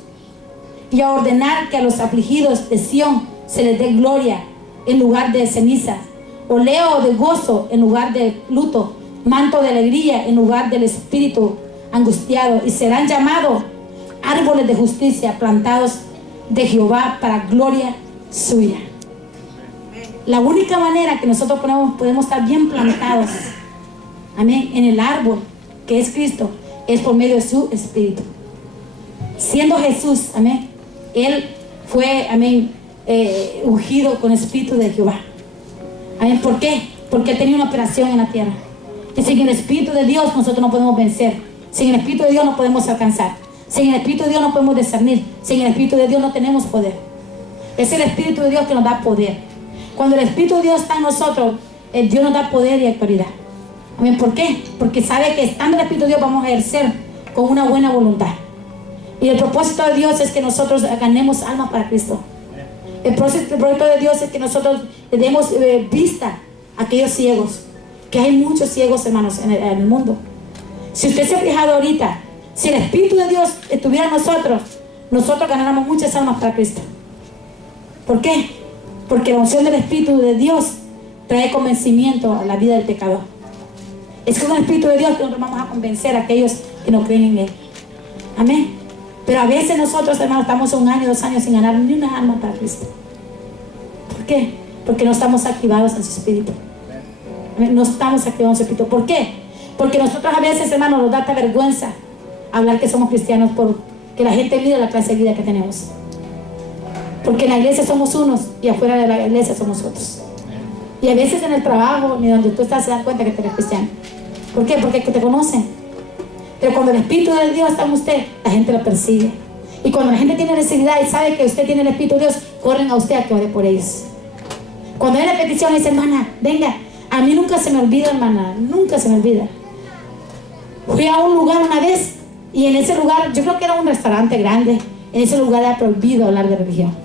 y a ordenar que a los afligidos de Sión se les dé gloria en lugar de ceniza, oleo de gozo en lugar de luto, manto de alegría en lugar del espíritu angustiado, y serán llamados árboles de justicia plantados de Jehová para gloria suya. La única manera que nosotros podemos estar bien plantados, amén, en el árbol que es Cristo, es por medio de su espíritu. Siendo Jesús, amén, Él fue, amén, ungido con el espíritu de Jehová. Amén. ¿Por qué? Porque Él tenía una operación en la tierra. Y sin el Espíritu de Dios nosotros no podemos vencer. Sin el Espíritu de Dios no podemos alcanzar. Sin el Espíritu de Dios no podemos discernir. Sin el Espíritu de Dios no tenemos poder. Es el Espíritu de Dios que nos da poder. Cuando el Espíritu de Dios está en nosotros, Dios nos da poder y autoridad. Amén. ¿Por qué? Porque sabe que estando el Espíritu de Dios vamos a ejercer con una buena voluntad. Y el propósito de Dios es que nosotros ganemos alma para Cristo. El propósito de Dios es que nosotros le demos vista a aquellos ciegos. Que hay muchos ciegos, hermanos, en el mundo. Si usted se ha fijado ahorita, si el Espíritu de Dios estuviera en nosotros, nosotros ganáramos muchas almas para Cristo. ¿Por qué? Porque la unción del Espíritu de Dios trae convencimiento a la vida del pecador. Es con el Espíritu de Dios que nosotros vamos a convencer a aquellos que no creen en Él. Amén. Pero a veces nosotros, hermanos, estamos 1 año, 2 años sin ganar ni una alma para Cristo. ¿Por qué? Porque no estamos activados en su Espíritu. Amén. No estamos activados en su Espíritu. ¿Por qué? Porque nosotros a veces, hermanos, nos da esta vergüenza hablar que somos cristianos porque la gente mira la clase de vida que tenemos. Porque en la iglesia somos unos y afuera de la iglesia somos otros. Y a veces en el trabajo, ni donde tú estás, se dan cuenta que tú eres cristiano. ¿Por qué? Porque te conocen. Pero cuando el Espíritu de Dios está en usted, la gente lo persigue. Y cuando la gente tiene necesidad y sabe que usted tiene el Espíritu de Dios, corren a usted a que ore por ellos. Cuando hay una petición, le dice, hermana, venga. A mí nunca se me olvida, hermana, nunca se me olvida. Fui a un lugar una vez y en ese lugar, yo creo que era un restaurante grande, en ese lugar era prohibido hablar de religión.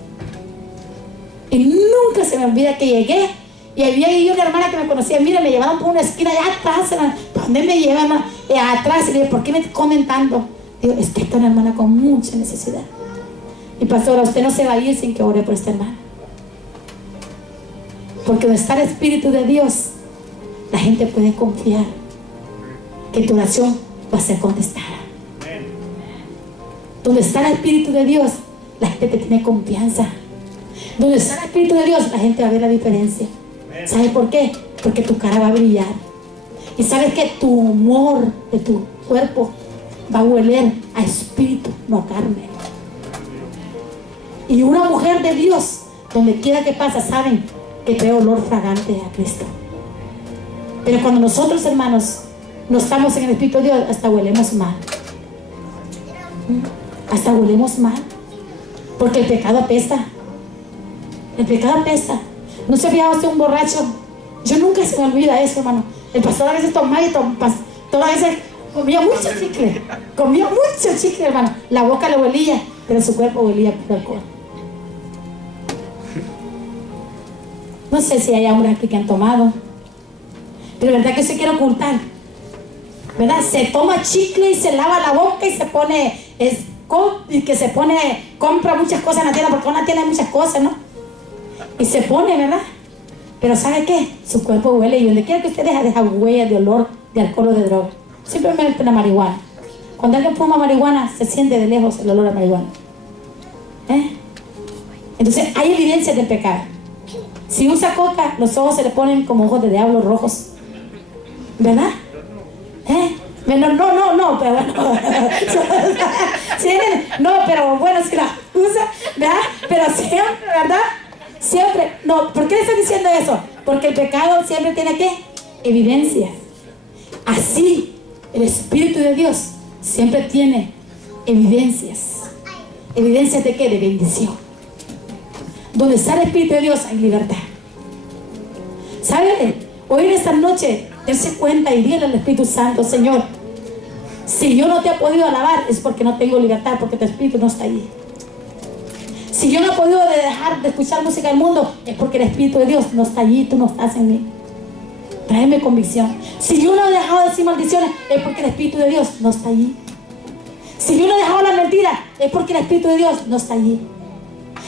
Y nunca se me olvida que llegué y había ahí una hermana que me conocía. Mira, me llevaron por una esquina allá atrás. ¿Para dónde me llevan? Atrás. Y le dije, ¿por qué me comen tanto? Digo, es que esta es una hermana con mucha necesidad. Y pastora, usted no se va a ir sin que ore por esta hermana. Porque donde está el Espíritu de Dios, la gente puede confiar que tu oración va a ser contestada. Donde está el Espíritu de Dios, la gente te tiene confianza. Donde está el Espíritu de Dios, la gente va a ver la diferencia. ¿Sabes por qué? Porque tu cara va a brillar. Y sabes que tu humor de tu cuerpo va a hueler a espíritu, no a carne. Y una mujer de Dios, donde quiera que pasa, saben que trae olor fragante a Cristo. Pero cuando nosotros, hermanos, no estamos en el Espíritu de Dios, hasta huelemos mal. Hasta huelemos mal. Porque el pecado apesta. El pecado apesta. ¿No se había usted un borracho? Yo nunca se me olvida eso, hermano. El pastor a veces tomaba y todas veces comía mucho chicle. Comía mucho chicle, hermano. La boca le huelía, pero su cuerpo huelía por alcohol. No sé si hay hombres aquí que han tomado, pero verdad que se quiere ocultar, ¿verdad? Se toma chicle y se lava la boca y se pone compra muchas cosas en la tienda, porque en la tienda hay muchas cosas, ¿no? Y se pone, ¿verdad? Pero ¿sabe qué? Su cuerpo huele, y donde quiera que usted deja huellas de olor de alcohol o de droga. Simplemente la marihuana. Cuando alguien fuma marihuana, se siente de lejos el olor a marihuana. Entonces hay evidencia del pecado. Si usa coca, los ojos se le ponen como ojos de diablo rojos, ¿verdad? No, pero bueno. Sí, no, pero bueno, si la usa, ¿verdad? Pero siempre, ¿verdad? Siempre. No, ¿por qué le estoy diciendo eso? Porque el pecado siempre tiene, ¿qué? Evidencia. Así, el Espíritu de Dios siempre tiene evidencias. ¿Evidencias de qué? De bendición. Donde está el Espíritu de Dios hay libertad. ¿Sabe? Hoy en esta noche, dése cuenta y dígale al Espíritu Santo, Señor, si yo no te he podido alabar es porque no tengo libertad, porque tu Espíritu no está allí. Si yo no he podido dejar de escuchar música del mundo es porque el Espíritu de Dios no está allí, tú no estás en mí. Tráeme convicción. Si yo no he dejado de decir maldiciones es porque el Espíritu de Dios no está allí. Si yo no he dejado la mentira es porque el Espíritu de Dios no está allí.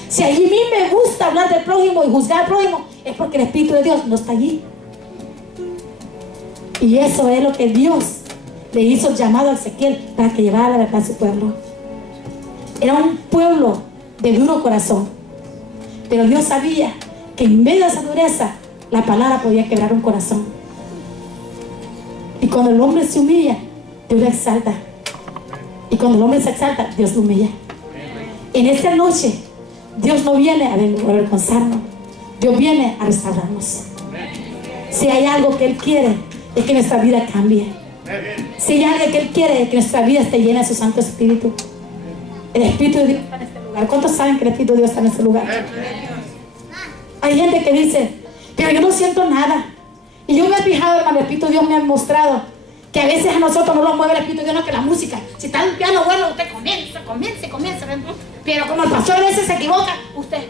Si a mí me gusta hablar del prójimo y juzgar al prójimo, es porque el Espíritu de Dios no está allí. Y eso es lo que Dios le hizo el llamado a Ezequiel para que llevara la verdad a su pueblo. Era un pueblo de duro corazón. Pero Dios sabía que en medio de esa dureza, la palabra podía quebrar un corazón. Y cuando el hombre se humilla, Dios lo exalta. Y cuando el hombre se exalta, Dios lo humilla. En esta noche, Dios no viene a avergonzarnos. Dios viene a restaurarnos. Si hay algo que Él quiere, es que nuestra vida cambie. Si hay algo que Él quiere, es que nuestra vida esté llena de su Santo Espíritu. El Espíritu de Dios está en este lugar. ¿Cuántos saben que el Espíritu de Dios está en este lugar? Hay gente que dice, pero yo no siento nada. Y yo me he fijado, hermano, el Espíritu de Dios me ha mostrado Que a veces a nosotros no nos mueve el Espíritu de Dios, no, que la música. Si está el piano bueno, usted comienza. Pero como el pastor a veces se equivoca, usted.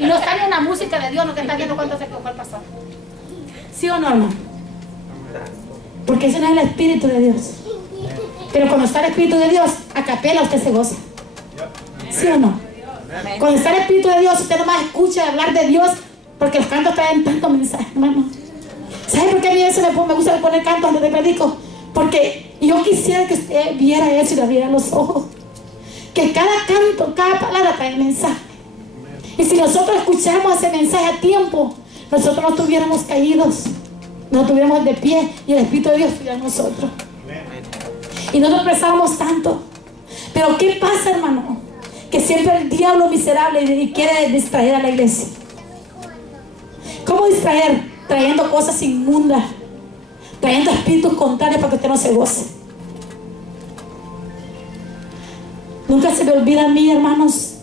Y no está ni una música de Dios, no te está viendo cuánto se equivocó el pastor. ¿Sí o no, hermano? Porque ese no es el Espíritu de Dios. Pero cuando está el Espíritu de Dios, a capela usted se goza. ¿Sí o no? Cuando está el Espíritu de Dios, usted nomás escucha hablar de Dios, porque los cantos traen tanto mensaje, hermano. ¿Sabe por qué a mí a veces me gusta poner cantos antes de predico? Porque yo quisiera que usted viera eso y le abriera los ojos. Que cada canto, cada palabra trae mensaje. Y si nosotros escucháramos ese mensaje a tiempo, nosotros no estuviéramos caídos, no estuviéramos de pie y el Espíritu de Dios estuviera en nosotros. Y no nos expresamos tanto. Pero ¿qué pasa, hermano? Que siempre el diablo miserable y quiere distraer a la iglesia. ¿Cómo distraer? Trayendo cosas inmundas, trayendo espíritus contrarios para que usted no se goce. Nunca se me olvida a mí, hermanos.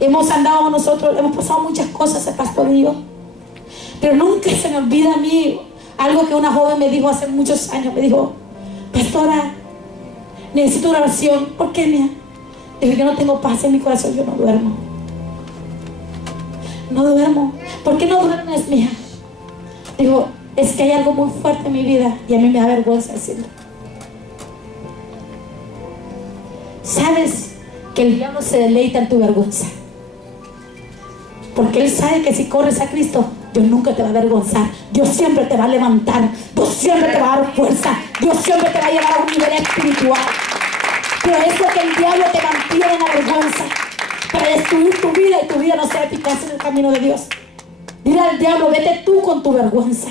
Hemos andado nosotros, hemos pasado muchas cosas, el pastor y yo. Pero nunca se me olvida a mí algo que una joven me dijo hace muchos años. Me dijo: pastora, necesito una oración. ¿Por qué, mía? Dijo: yo no tengo paz en mi corazón, yo no duermo. No duermo. ¿Por qué no duermes, mía? Digo, es que hay algo muy fuerte en mi vida y a mí me da vergüenza decirlo. ¿Sabes que el diablo se deleita en tu vergüenza? Porque él sabe que si corres a Cristo, Dios nunca te va a avergonzar. Dios siempre te va a levantar. Dios siempre te va a dar fuerza. Dios siempre te va a llevar a un nivel espiritual. Pero es lo que el diablo te mantiene en la vergüenza, para destruir tu vida y tu vida no sea eficaz en el camino de Dios. Dile al diablo: vete tú con tu vergüenza,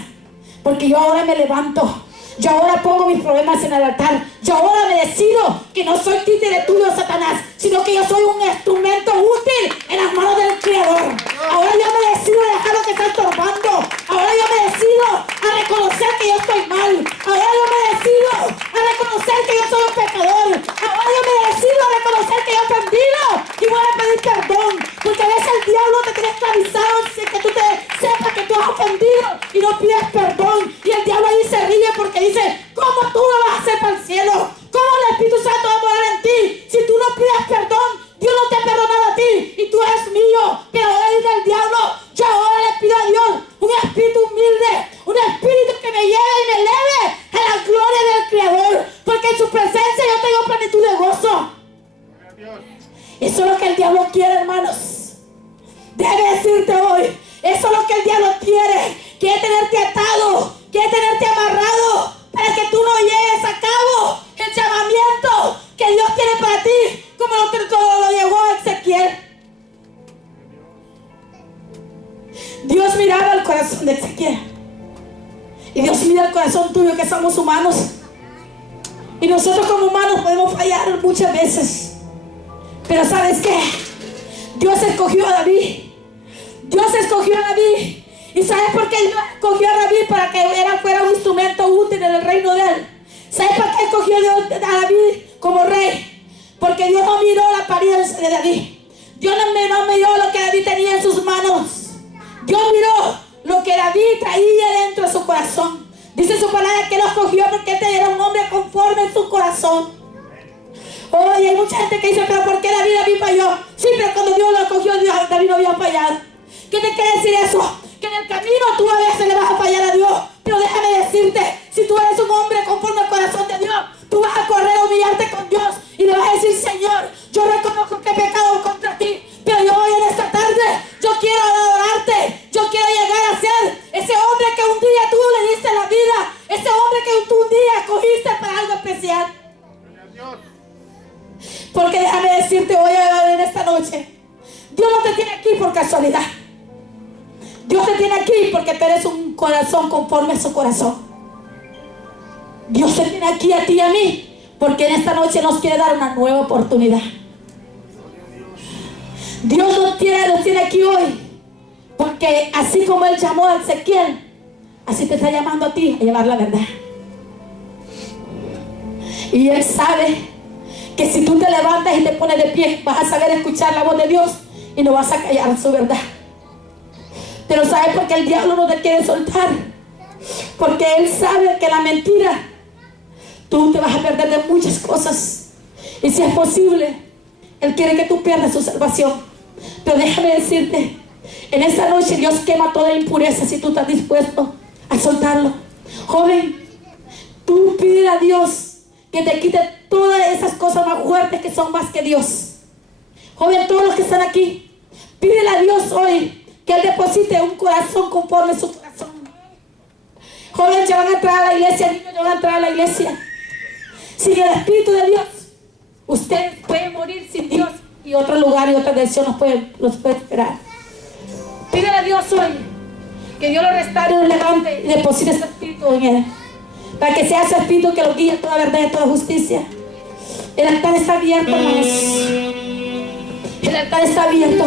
porque yo ahora me levanto. Yo ahora pongo mis problemas en el altar. Yo ahora me decido que no soy títere tuyo, Satanás, sino que yo soy un instrumento útil en las manos del Creador. Ahora yo me decido a dejar lo que está estorbando. Ahora yo me decido a reconocer que yo estoy mal. Ahora yo me decido a reconocer que yo soy un pecador. Ahora yo me decido a reconocer que yo he ofendido y voy a pedir perdón. Porque a veces el diablo te tiene esclavizado sin que tú te sepas que tú has ofendido y no pides perdón. Y el diablo ahí se ríe porque dice: ¿cómo tú lo vas a hacer para el cielo? ¿Cómo el Espíritu Santo va a morar en ti? Si tú no pides perdón, Dios no te ha perdonado a ti y tú eres mío. Pero hoy del diablo, yo ahora le pido a Dios un espíritu humilde, un espíritu que me lleve y me eleve a la gloria del Creador, porque en su presencia yo tengo plenitud de gozo. Eso es lo que el diablo quiere, hermanos. Debe decirte hoy, eso es lo que el diablo quiere. Quiere tenerte atado, quiere tenerte amarrado, para que tú no lleves a cabo el llamamiento que Dios tiene para ti, como lo llevó a Ezequiel. Dios miraba el corazón de Ezequiel, y Dios mira el corazón tuyo, que somos humanos, y nosotros como humanos podemos fallar muchas veces. Pero ¿sabes qué? Dios escogió a David. Dios escogió a David. ¿Y sabes por qué Dios escogió a David? Para que fuera un instrumento útil en el reino de él. ¿Sabes por qué escogió Dios a David como rey? Porque Dios no miró la apariencia de David. Dios no miró lo que David tenía en sus manos. Dios miró lo que David traía dentro de su corazón. Dice su palabra que lo escogió porque este era un hombre conforme en su corazón. Oye, hay mucha gente que dice: pero ¿por qué David falló? Sí, pero cuando Dios lo escogió, David no había fallado. ¿Qué te quiere decir eso? Que en el camino tú a veces le vas a fallar a Dios. Pero déjame decirte, si tú eres un hombre conforme al corazón de Dios, tú vas a correr a humillarte con Dios y le vas a decir: Señor, yo reconozco que he pecado contra ti, pero yo hoy en esta tarde, yo quiero adorarte. Yo quiero llegar a ser ese hombre que un día tú le diste la vida, ese hombre que tú un día escogiste para algo especial. Porque déjame decirte hoy en esta noche, Dios no te tiene aquí por casualidad. Dios te tiene aquí porque tú eres un corazón conforme a su corazón. Dios te tiene aquí a ti y a mí porque en esta noche nos quiere dar una nueva oportunidad. Dios nos tiene aquí hoy porque así como Él llamó a Ezequiel, así te está llamando a ti a llevar la verdad. Y Él sabe que si tú te levantas y te pones de pie, vas a saber escuchar la voz de Dios y no vas a callar su verdad. Pero ¿sabes por qué el diablo no te quiere soltar? Porque Él sabe que la mentira, tú te vas a perder de muchas cosas. Y si es posible, Él quiere que tú pierdas tu salvación. Pero déjame decirte, en esta noche Dios quema toda impureza si tú estás dispuesto a soltarlo. Joven, tú pide a Dios que te quite todas esas cosas más fuertes que son más que Dios. Joven, todos los que están aquí, pídele a Dios hoy que Él deposite un corazón conforme a su corazón. Joven, ya van a entrar a la iglesia, niños, ya van a entrar a la iglesia. Sin el Espíritu de Dios, ustedes pueden morir sin Dios y otro lugar y otra dirección los puede esperar. Pídele a Dios hoy que Dios lo restaure, lo levante y deposite su Espíritu en Él, para que sea su Espíritu que lo guíe a toda verdad y a toda justicia. El altar está abierto, hermanos. El altar está abierto.